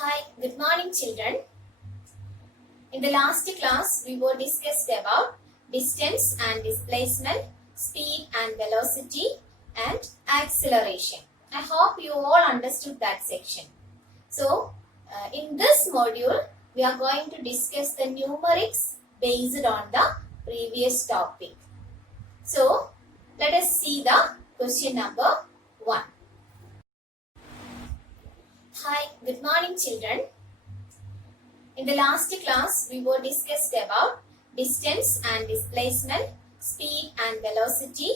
Hi, good morning children. In the last class, we were discussed about distance and displacement, speed and velocity and acceleration. I hope you all understood that section. So, in this module, we are going to discuss the numerics based on the previous topic. So, let us see the question number 1. Hi, good morning children. In the last class, we were discussed about distance and displacement, speed and velocity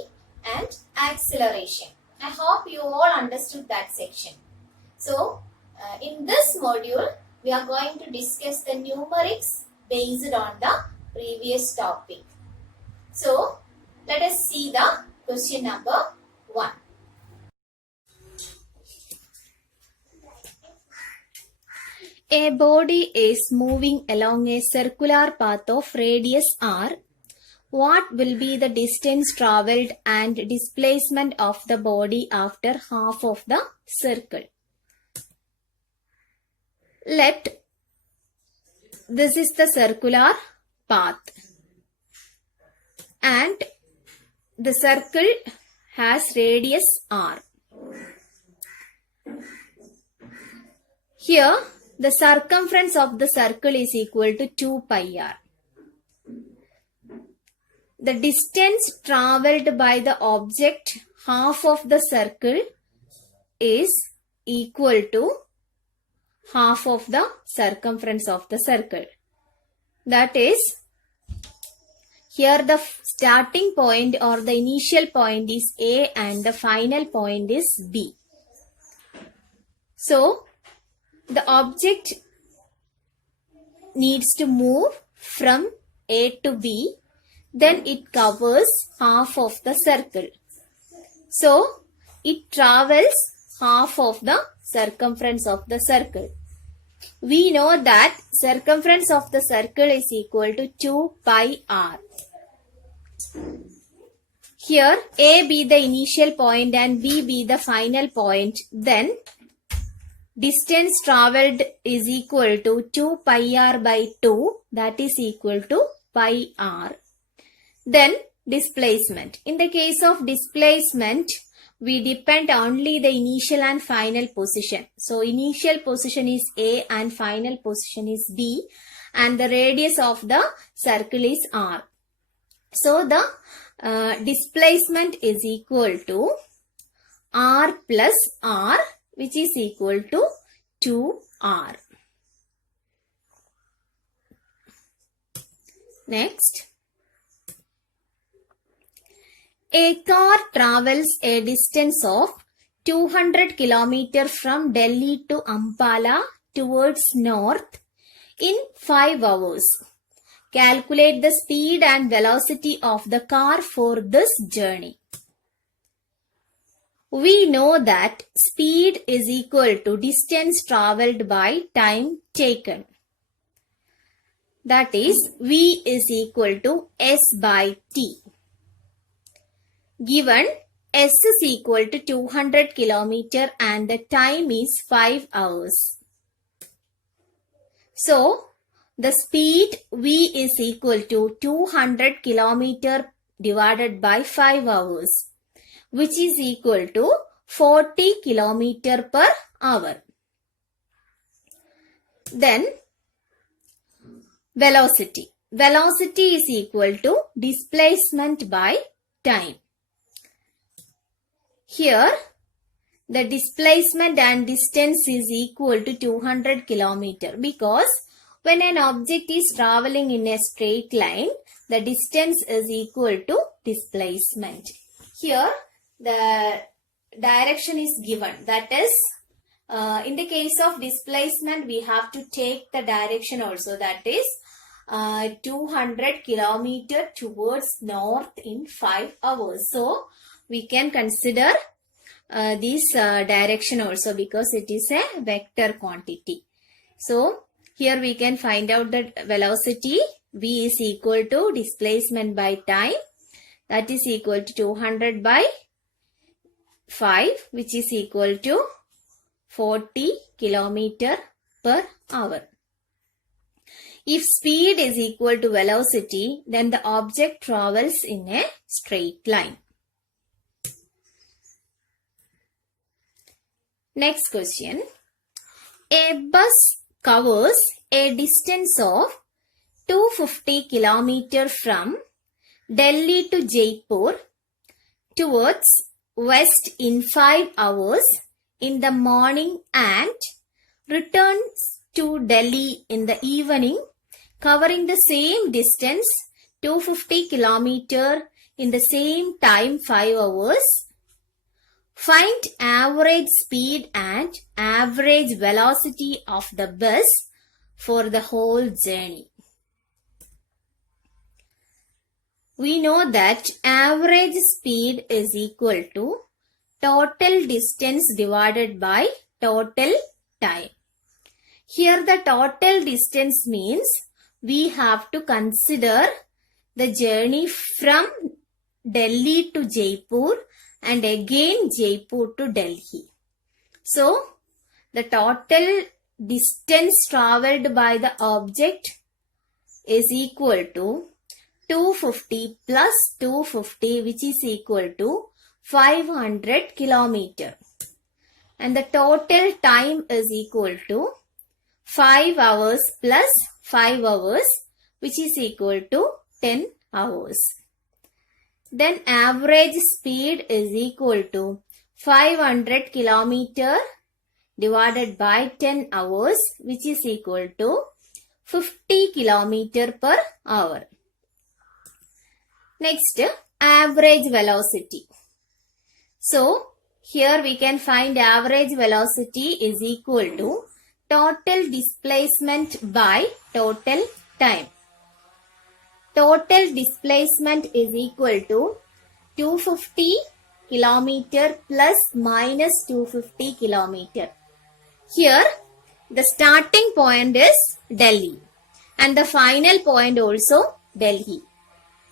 and acceleration. I hope you all understood that section. So, in this module, we are going to discuss the numerics based on the previous topic. So, let us see the question number 1. A body is moving along a circular path of radius r. What will be the distance travelled and displacement of the body after half of the circle? This is the circular path and the circle has radius r. Here, the circumference of the circle is equal to 2 pi r. The distance travelled by the object half of the circle is equal to half of the circumference of the circle. That is, here the starting point or the initial point is A and the final point is B. So, the object needs to move from A to B, then it covers half of the circle. So, it travels half of the circumference of the circle. We know that circumference of the circle is equal to 2 pi r. Here, A be the initial point and B be the final point, then distance travelled is equal to 2 pi r by 2, that is equal to pi r. Then displacement. In the case of displacement, we depend only the initial and final position. So initial position is A and final position is B and the radius of the circle is r. So the displacement is equal to r plus r, which is equal to 2r. Next, a car travels a distance of 200 km from Delhi to Ampala towards north in 5 hours. Calculate the speed and velocity of the car for this journey. We know that speed is equal to distance travelled by time taken. That is, V is equal to S by T. Given S is equal to 200 km and the time is 5 hours. So, the speed V is equal to 200 km divided by 5 hours, which is equal to 40 km per hour. Then, velocity. Velocity is equal to displacement by time. Here, the displacement and distance is equal to 200 km because when an object is travelling in a straight line, the distance is equal to displacement. Here, the direction is given. That is, in the case of displacement, we have to take the direction also. That is, 200 km towards north in 5 hours. So, we can consider this direction also because it is a vector quantity. So, here we can find out that velocity V is equal to displacement by time, that is equal to 200 by 5, which is equal to 40 km per hour. If speed is equal to velocity, then the object travels in a straight line. Next question. A bus covers a distance of 250 km from Delhi to Jaipur towards west in 5 hours in the morning and returns to Delhi in the evening, covering the same distance 250 km in the same time 5 hours. Find average speed and average velocity of the bus for the whole journey. We know that average speed is equal to total distance divided by total time. Here the total distance means we have to consider the journey from Delhi to Jaipur and again Jaipur to Delhi. So the total distance travelled by the object is equal to 250 plus 250, which is equal to 500 km. And the total time is equal to 5 hours plus 5 hours, which is equal to 10 hours. Then average speed is equal to 500 km divided by 10 hours, which is equal to 50 km per hour. Next, average velocity. So, here we can find average velocity is equal to total displacement by total time. Total displacement is equal to 250 km plus minus 250 km. Here, the starting point is Delhi and the final point also Delhi.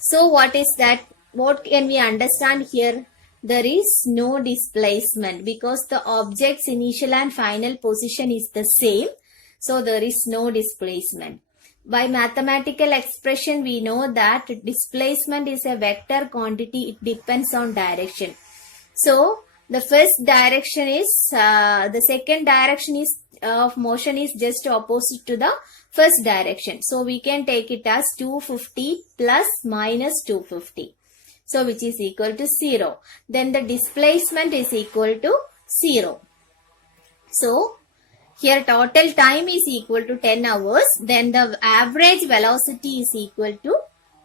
So what is that? What can we understand here? There is no displacement because the object's initial and final position is the same. So there is no displacement. By mathematical expression, we know that displacement is a vector quantity. It depends on direction. So the first direction is, the second direction is of motion is just opposite to the first direction. So we can take it as 250 plus minus 250. So which is equal to 0. Then the displacement is equal to 0. So here total time is equal to 10 hours. Then the average velocity is equal to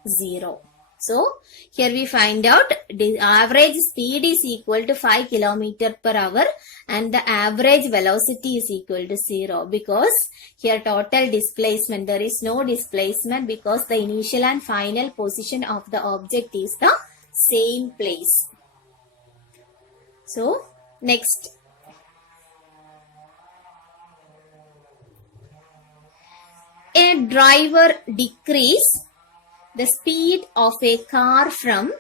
0. So here we find out the average speed is equal to 5 km per hour and the average velocity is equal to 0 because here total displacement, there is no displacement because the initial and final position of the object is the same place. So next. A driver decrease the speed of a car from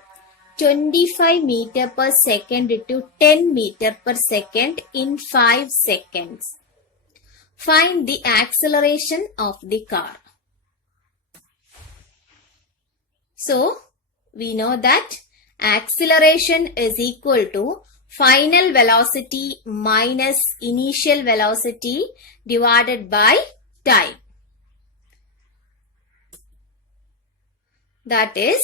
25 meter per second to 10 meter per second in 5 seconds. Find the acceleration of the car. So, we know that acceleration is equal to final velocity minus initial velocity divided by time. That is,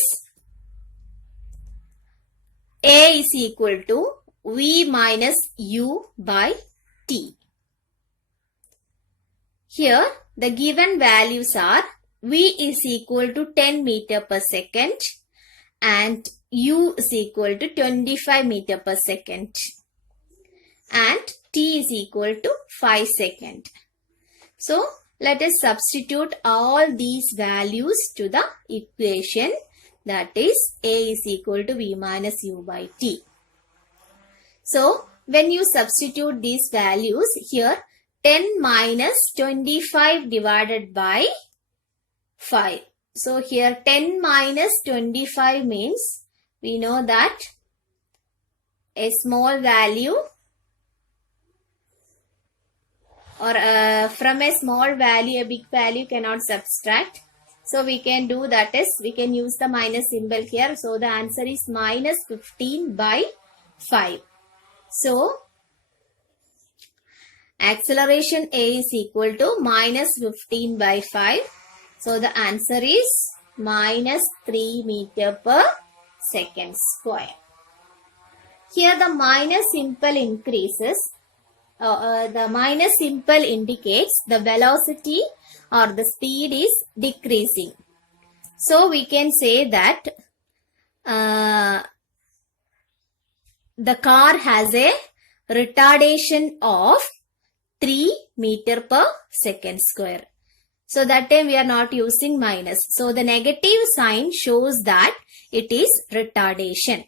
A is equal to V minus U by T. Here, the given values are V is equal to 10 meter per second and U is equal to 25 meter per second and T is equal to 5 seconds. So, let us substitute all these values to the equation, that is A is equal to V minus U by T. So, when you substitute these values here, 10 minus 25 divided by 5. So, here 10 minus 25 means we know that a small value or from a small value, a big value cannot subtract. So we can do that is, we can use the minus symbol here. So the answer is minus 15 by 5. So acceleration A is equal to minus 15 by 5. So the answer is minus 3 meter per second square. Here the minus symbol increases. The minus symbol indicates the velocity or the speed is decreasing. So we can say that the car has a retardation of 3 meter per second square. So that time we are not using minus. So the negative sign shows that it is retardation.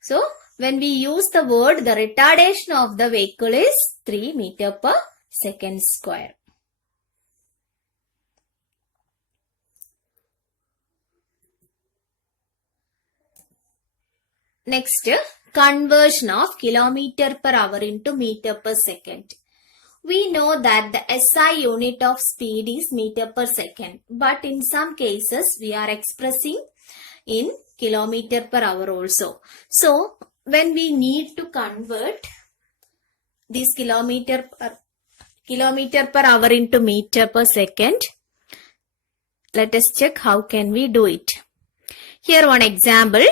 So when we use the word, the retardation of the vehicle is 3 meter per second square. Next, conversion of kilometer per hour into meter per second. We know that the SI unit of speed is meter per second, but in some cases we are expressing in kilometer per hour also. So when we need to convert this kilometer per hour into meter per second, let us check how can we do it. Here one example,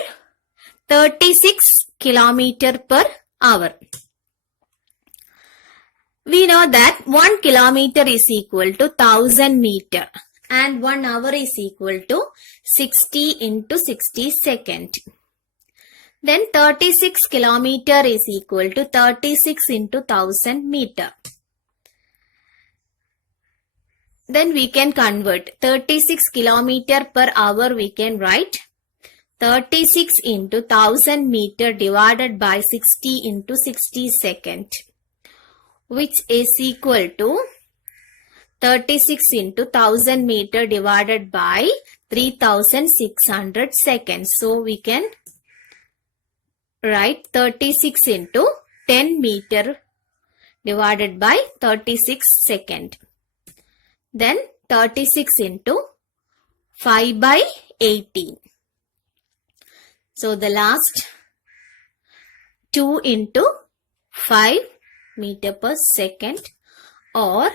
36 kilometer per hour. We know that 1 kilometer is equal to 1000 meter and 1 hour is equal to 60 into 60 second. Then 36 kilometer is equal to 36 into 1000 meter. Then we can convert 36 kilometer per hour, we can write 36 into 1000 meter divided by 60 into 60 second, which is equal to 36 into 1000 meter divided by 3600 seconds. So we can write 36 into 10 meter divided by 36 second. Then 36 into 5 by 18. So the last 2 into 5 meter per second, or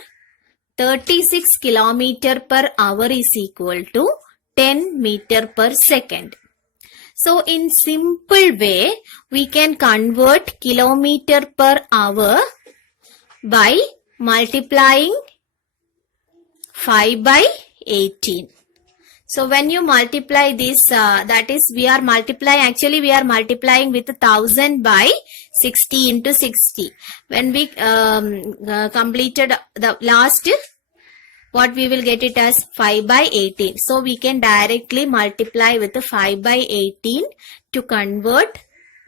36 kilometer per hour is equal to 10 meter per second. So in simple way, we can convert kilometer per hour by multiplying 5 by 18. So when you multiply this, that is we are multiplying with 1000 by 60 into 60. When we completed the last, what we will get it as 5 by 18. So we can directly multiply with 5 by 18 to convert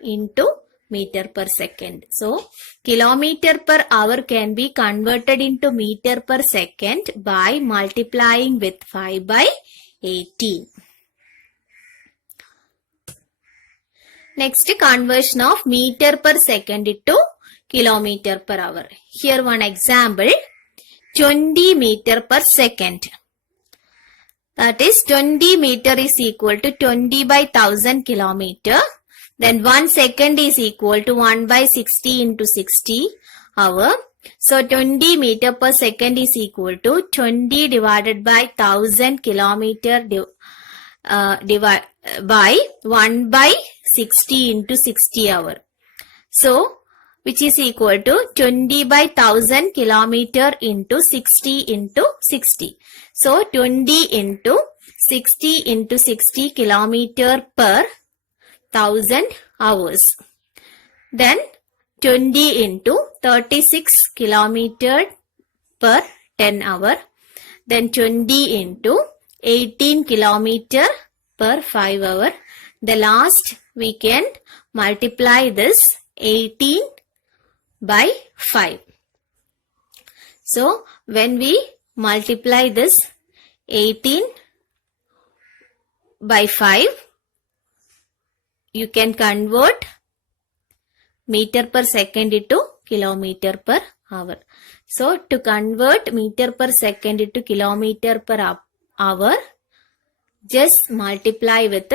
into meter per second. So kilometer per hour can be converted into meter per second by multiplying with 5 by 18. Next, conversion of meter per second into kilometer per hour. Here one example, 20 meter per second. That is 20 meter is equal to 20 by 1000 kilometer. Then 1 second is equal to 1 by 60 into 60 hour. So 20 meter per second is equal to 20 divided by 1000 kilometer by 1 by 60 into 60 hour. So which is equal to 20 by 1000 kilometer into 60 into 60. So 20 into 60 into 60 kilometer per 1000 hours. Then 20 into 36 kilometer per 10 hour. Then 20 into 18 kilometer per 5 hour. The last we can multiply this 18 by 5. So when we multiply this 18 by 5, you can convert meter per second into kilometer per hour. So to convert meter per second to kilometer per hour, just multiply with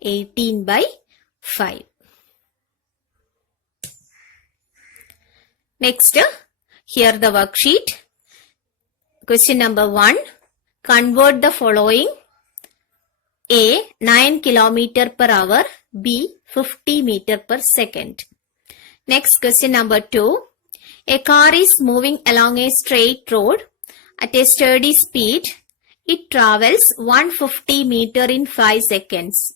18 by 5. Next, here the worksheet. Question number 1. Convert the following. A. 9 kilometer per hour. B. 50 meter per second. Next, question number 2. A car is moving along a straight road at a steady speed. It travels 150 meter in 5 seconds.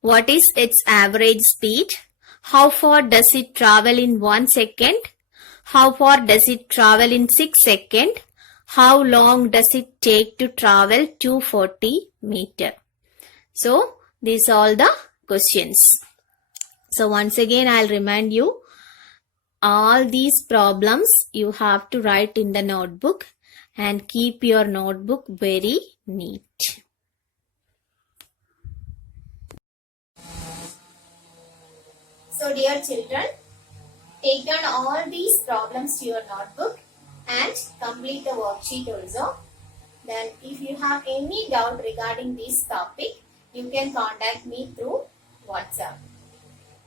What is its average speed? How far does it travel in 1 second? How far does it travel in 6 seconds? How long does it take to travel 240 meter? So, these are all the questions. So, once again, I'll remind you, all these problems you have to write in the notebook and keep your notebook very neat. So, dear children, take down all these problems to your notebook and complete the worksheet also. Then if you have any doubt regarding this topic, you can contact me through WhatsApp.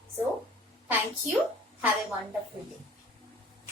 So, thank you. Have a wonderful day.